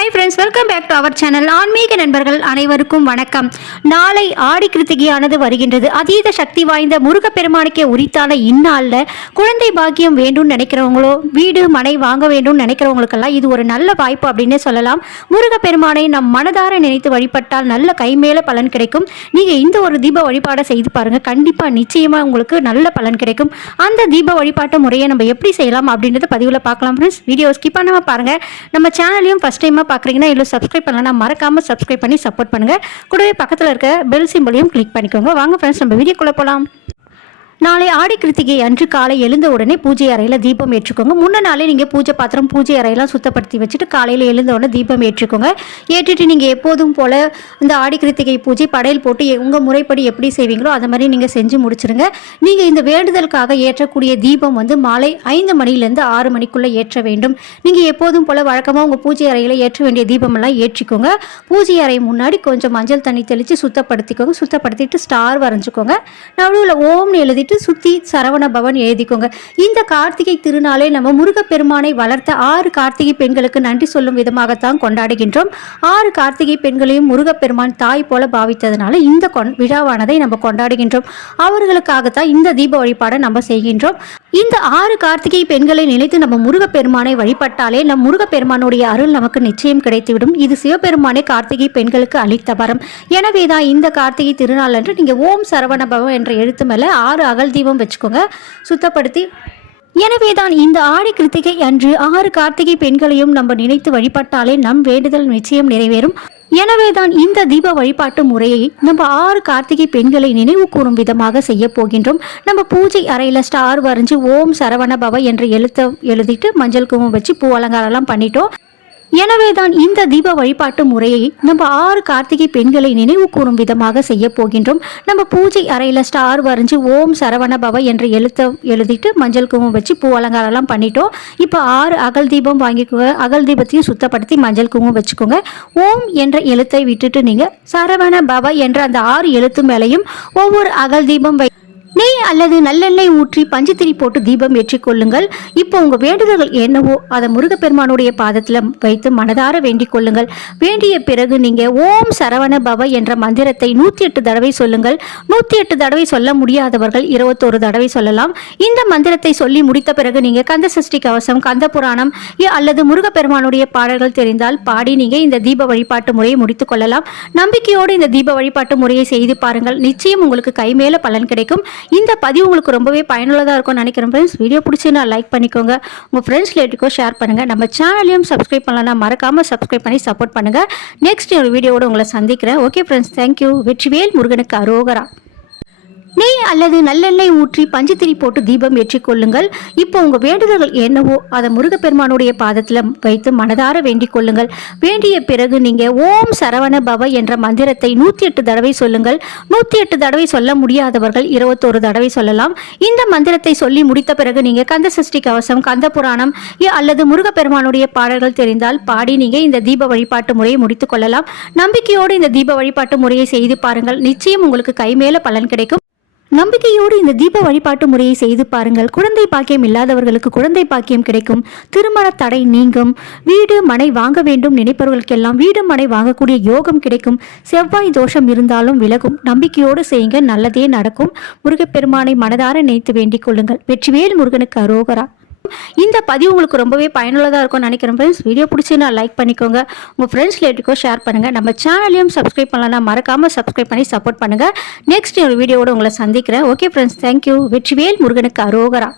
Hi friends welcome back to our channel ஆன்மீக நண்பர்கள் அனைவருக்கும் வணக்கம். நாளை ஆடி கிருத்திகையானது வருகின்றது. அதீத சக்தி வாய்ந்த முருகப்பெருமானுக்கே உரித்தான இந்நாளில் குழந்தை பாக்கியம் வேண்டும்னு நினைக்கிறவங்களோ வீடு மனை வாங்க வேண்டும்னு நினைக்கிறவங்களுக்கெல்லாம் இது ஒரு நல்ல வாய்ப்பு அப்படின்னே சொல்லலாம். முருகப்பெருமானை நம் மனதார நினைத்து வழிபட்டால் நல்ல கைமேல பலன் கிடைக்கும். நீங்கள் இந்த ஒரு தீப வழிபாடை செய்து பாருங்கள் கண்டிப்பாக நிச்சயமாக உங்களுக்கு நல்ல பலன் கிடைக்கும். அந்த தீப வழிபாட்டு முறையை நம்ம எப்படி செய்யலாம் அப்படின்றத பதிவில் பார்க்கலாம் ஃப்ரெண்ட்ஸ் வீடியோ ஸ்கிப் பண்ணாமல் பாருங்கள் நம்ம சேனலையும் ஃபஸ்ட் டைமாக பார்க்குறீங்கன்னா இல்லை சப்ஸ்கிரைப் பண்ணலன்னா மறக்காமல் சப்ஸ்கிரைப் பண்ணி சப்போர்ட் பண்ணுங்கள் கூடவே பக்கத்தில் இருக்க பெல் சிம்பிளையும் கிளிக் பண்ணிக்கோங்க. வாங்க ஃப்ரெண்ட்ஸ் நம்ம வீடியோக்குள்ளே போகலாம் நாளை ஆடி கிருத்திகை அன்று காலை எழுந்த உடனே பூஜை அறையில் தீபம் ஏற்றுக்கோங்க. முன்ன நாளே நீங்கள் பூஜை பாத்திரம் பூஜை அறையெல்லாம் சுத்தப்படுத்தி வச்சுட்டு காலையில் எழுந்த உடனே தீபம் ஏற்றுக்கோங்க. ஏற்றிட்டு நீங்கள் எப்போதும் போல் இந்த ஆடி கிருத்திகை பூஜை படையல் போட்டு உங்கள் முறைப்படி எப்படி செய்வீங்களோ அதை மாதிரி நீங்கள் செஞ்சு முடிச்சிருங்க. நீங்கள் இந்த வேண்டுதலுக்காக ஏற்றக்கூடிய தீபம் வந்து மாலை ஐந்து மணிலேருந்து ஆறு மணிக்குள்ளே ஏற்ற வேண்டும். நீங்கள் எப்போதும் போல் வழக்கமாக உங்கள் பூஜை அறையில் ஏற்ற வேண்டிய தீபமெல்லாம் ஏற்றிக்கோங்க. பூஜை அறை முன்னாடி கொஞ்சம் மஞ்சள் தண்ணி தெளித்து சுத்தப்படுத்திக்கோங்க. சுத்தப்படுத்திட்டு ஸ்டார் வரைஞ்சிக்கோங்க. நடுவில் ஓம்னு எழுதிட்டு சுற்றி சரவண பவன் எழுதிக்கோங்க. இந்த கார்த்திகை திருநாளே நம்ம முருகப்பெருமானை வளர்த்த ஆறு கார்த்திகை பெண்களுக்கு நன்றி சொல்லும் விதமாகத்தான் கொண்டாடுகின்றோம். ஆறு கார்த்திகை பெண்களையும் முருகப்பெருமான் தாய் போல பாவித்ததுனால இந்த கொண் விழாவானதை நம்ம கொண்டாடுகின்றோம். அவர்களுக்காகத்தான் இந்த தீப வழிபாடை நம்ம செய்கின்றோம். இந்த ஆறு கார்த்திகை பெண்களை நினைத்து நம்ம முருகப்பெருமானை வழிபட்டாலே நம் முருகப்பெருமானுடைய அருள் நமக்கு நிச்சயம் கிடைத்துவிடும். இது சிவபெருமானே கார்த்திகை பெண்களுக்கு அளித்த வரம். எனவே தான் இந்த கார்த்திகை திருநாள் அன்று நீங்கள் ஓம் சரவண பவம் என்ற எழுத்து மேலே ஆறு அகல் தீபம் வச்சுக்கோங்க. சுத்தப்படுத்தி. எனவே தான் இந்த ஆடி கிருத்திகை அன்று ஆறு கார்த்திகை பெண்களையும் நம்ம நினைத்து வழிபட்டாலே நம் வேண்டுதல் நிச்சயம் நிறைவேறும். எனவே தான் இந்த தீப வழிபாட்டு முறையை நம்ம ஆறு கார்த்திகை பெண்களை நினைவு கூறும் விதமாக செய்ய போகின்றோம். நம்ம பூஜை அறையில் ஸ்டார் வரைஞ்சி ஓம் சரவண பவ என்ற எழுத்த எழுதிட்டு மஞ்சள் குங்குமம் வச்சு பூ அலங்காரம்லாம் பண்ணிட்டோம். எனவே தான் இந்த தீப வழிபாட்டு முறையை நம்ம ஆறு கார்த்திகை பெண்களை நினைவு கூறும் விதமாக செய்ய போகின்றோம். நம்ம பூஜை அறையில் ஸ்டார் வரைஞ்சி ஓம் சரவண பவ என்ற எழுத்த எழுதிட்டு மஞ்சள் குங்குமம் வச்சு பூ அலங்காரம்லாம் பண்ணிட்டோம். இப்போ ஆறு அகல் தீபம் வாங்கிக்கோங்க. அகல் தீபத்தையும் சுத்தப்படுத்தி மஞ்சள் குங்குமம் வச்சுக்கோங்க. ஓம் என்ற எழுத்தை விட்டுட்டு நீங்கள் சரவண பவ என்ற அந்த ஆறு எழுத்து மேலையும் ஒவ்வொரு அகல் தீபம் வை நெய் அல்லது நல்லெண்ணெய் ஊற்றி பஞ்சுத்திரி போட்டு தீபம் ஏற்றிக்கொள்ளுங்கள் இப்போ உங்க வேண்டுதல்கள் என்னவோ அதை முருகப்பெருமானுடைய பாதத்தில் வைத்து மனதார வேண்டிக் கொள்ளுங்கள். வேண்டிய பிறகு நீங்க ஓம் சரவண பவ என்ற மந்திரத்தை நூத்தி எட்டு தடவை சொல்லுங்கள். நூத்தி எட்டு தடவை சொல்ல முடியாதவர்கள் இருபத்தோரு தடவை சொல்லலாம். இந்த மந்திரத்தை சொல்லி முடித்த பிறகு நீங்க கந்த சஷ்டி கவசம் கந்த புராணம் அல்லது முருகப்பெருமானுடைய பாடல்கள் தெரிந்தால் பாடி நீங்க இந்த தீப வழிபாட்டு முறையை முடித்துக் கொள்ளலாம். நம்பிக்கையோடு இந்த தீப வழிபாட்டு முறையை செய்து பாருங்கள். நிச்சயம் உங்களுக்கு கைமேல பலன் கிடைக்கும். இந்த பதிவு உங்களுக்கு ரொம்பவே பயனுள்ளதாக இருக்கும்னு நினைக்கிறேன் ஃப்ரெண்ட்ஸ் வீடியோ பிடிச்சினா லைக் பண்ணிக்கோங்க. உங்கள் ஃப்ரெண்ட்ஸ் ரிலேட்டிவ்க்கும் ஷேர் பண்ணுங்கள் நம்ம சேனலையும் சப்ஸ்கிரைப் பண்ணலன்னா மறக்காமல் சப்ஸ்கிரைப் பண்ணி சப்போர்ட் பண்ணுங்கள் நெக்ஸ்ட் ஒரு வீடியோவோட உங்களை சந்திக்கிறேன். ஓகே ஃப்ரெண்ட்ஸ் தேங்க்யூ வெற்றிவேல் முருகனுக்கு அரோகரா. நெய் அல்லது நல்லெண்ணெய் ஊற்றி பஞ்சுத்திரி போட்டு தீபம் ஏற்றிக்கொள்ளுங்கள் இப்போ உங்கள் வேண்டுதல்கள் என்னவோ அதை முருகப்பெருமானுடைய பாதத்தில் வைத்து மனதார வேண்டிக் கொள்ளுங்கள். வேண்டிய பிறகு நீங்கள் ஓம் சரவண பவ என்ற மந்திரத்தை நூற்றி எட்டு தடவை சொல்லுங்கள். நூற்றி எட்டு தடவை சொல்ல முடியாதவர்கள் இருபத்தோரு தடவை சொல்லலாம். இந்த மந்திரத்தை சொல்லி முடித்த பிறகு நீங்கள் கந்த சஷ்டி கவசம் கந்த புராணம் அல்லது முருகப்பெருமானுடைய பாடல்கள் தெரிந்தால் பாடி நீங்கள் இந்த தீப வழிபாட்டு முறையை முடித்துக் கொள்ளலாம். நம்பிக்கையோடு இந்த தீப வழிபாட்டு முறையை செய்து பாருங்கள். நிச்சயம் உங்களுக்கு கைமேல பலன் கிடைக்கும். நம்பிக்கையோடு இந்த தீப வழிபாட்டு முறையை செய்து பாருங்கள். குழந்தை பாக்கியம் இல்லாதவர்களுக்கு குழந்தை பாக்கியம் கிடைக்கும். திருமண தடை நீங்கும். வீடு மனை வாங்க வேண்டும் நினைப்பவர்களுக்கெல்லாம் வீடு மனை வாங்கக்கூடிய யோகம் கிடைக்கும். செவ்வாய் தோஷம் இருந்தாலும் விலகும். நம்பிக்கையோடு செய்யுங்க நல்லதே நடக்கும். முருகப்பெருமானை மனதார நினைத்து வேண்டிக் கொள்ளுங்கள். வெற்றிவேல் முருகனுக்கு அரோகரா. இந்த பதிவு உங்களுக்கு ரொம்பவே பயனுள்ளதாக இருக்கும்னு நினைக்கிறேன் ஃப்ரெண்ட்ஸ் வீடியோ பிடிச்சினா லைக் பண்ணிக்கோங்க. உங்கள் ஃப்ரெண்ட்ஸ் ரிலேட்டிவ்க்கும் ஷேர் பண்ணுங்கள் நம்ம சேனலையும் சப்ஸ்கிரைப் பண்ணலன்னா மறக்காமல் சப்ஸ்கிரைப் பண்ணி சப்போர்ட் பண்ணுங்கள் நெக்ஸ்ட் ஒரு வீடியோவோட உங்களை சந்திக்கிறேன். ஓகே ஃப்ரெண்ட்ஸ் தேங்க்யூ வெற்றிவேல் முருகனுக்கு அரோகரா.